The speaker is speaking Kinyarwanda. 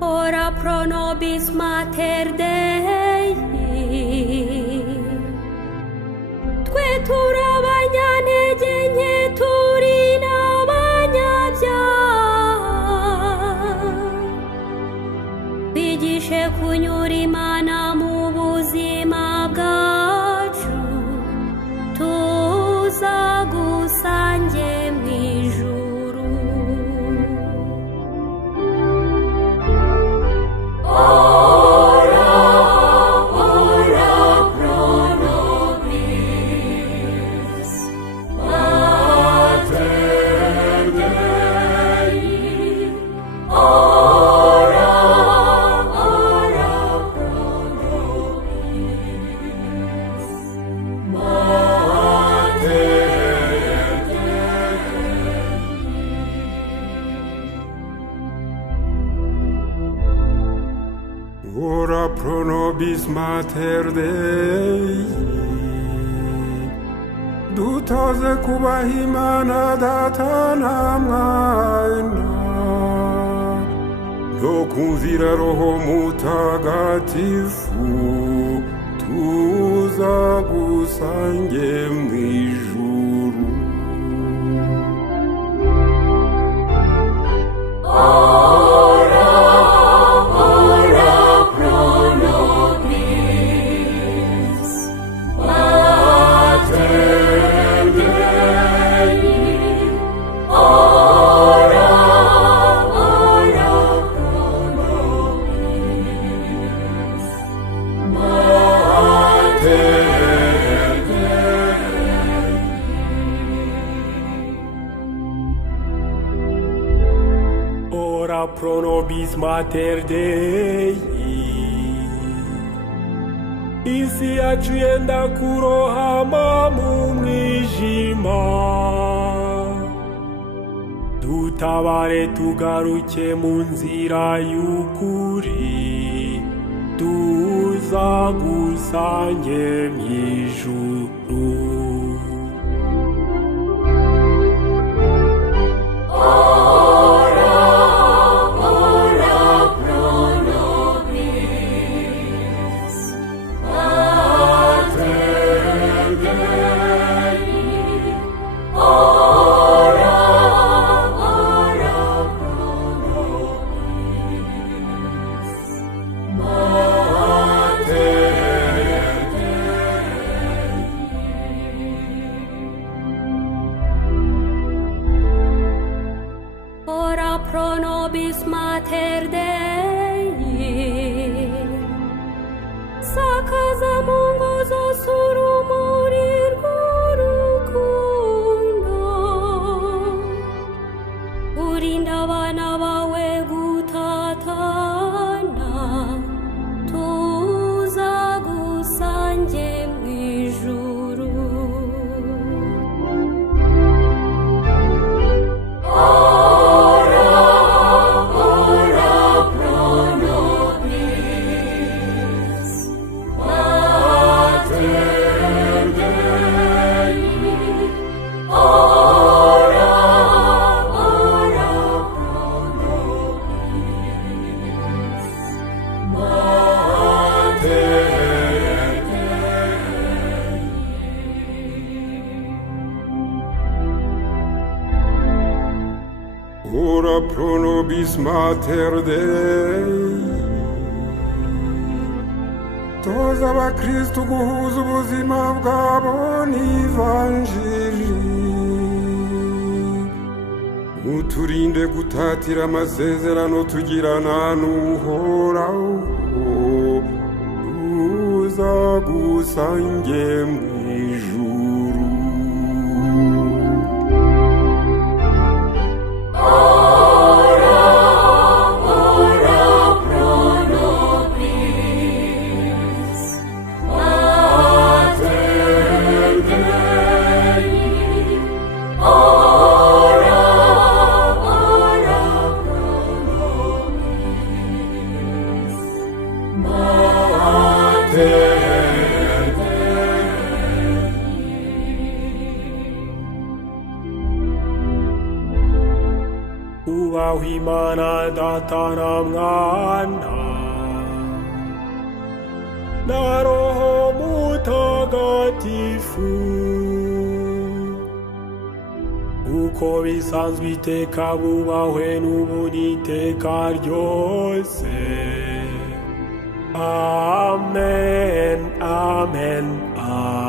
Ora pro nobis Mater Dei, twe turabanyantege nke turi n'abanyabyaha, bigishe kunyura Imana mu buzima bwacu, tuzagusange mu ijuru. Ora, ora pro nobis Mater Dei. Ora, ora pro nobis Mater Ora pro nobis Mater Dei, dutoze kubaha Imana Data na Mwana, no kumvira Roho Mutagatifu, tuzagusange mu ijuru. Ora, ora pro nobis Mater Dei. Ora, ora pro nobis Mater Ora pro nobis Mater Dei, isi yacu yenda kurohama mu mwijima, dutabare tugaruke mu nzira y'ukuri, tuzagusange mu ijuru. Ora, ora pro nobis Mater Dei. Ora, ora pro nobis Mater Ora pro nobis Mater Dei, sakaza Mungu zose urumuri rw'urukundo, urinda abana bawe gutatana, tuzagusange mu ijuru. Ora, ora pro nobis Mater Dei. Ora, ora pro nobis Mater Ora pro nobis Mater Dei, toza abakristu guhuza ubuzima bwabo n'ivanjiri, uturinde gutatira amasezerano tugirana n'Uhoraho, tuzagusange mu ijuru. Ora, ora pro nobis Mater Dei. Ora, ora pro nobis Mater Dei. uhoraho Imana Data na Mwana na Roho Mutagatifu, uko bisanzwe iteka bubahwe n'ubu n'iteka ryose. Amen, amen, amen.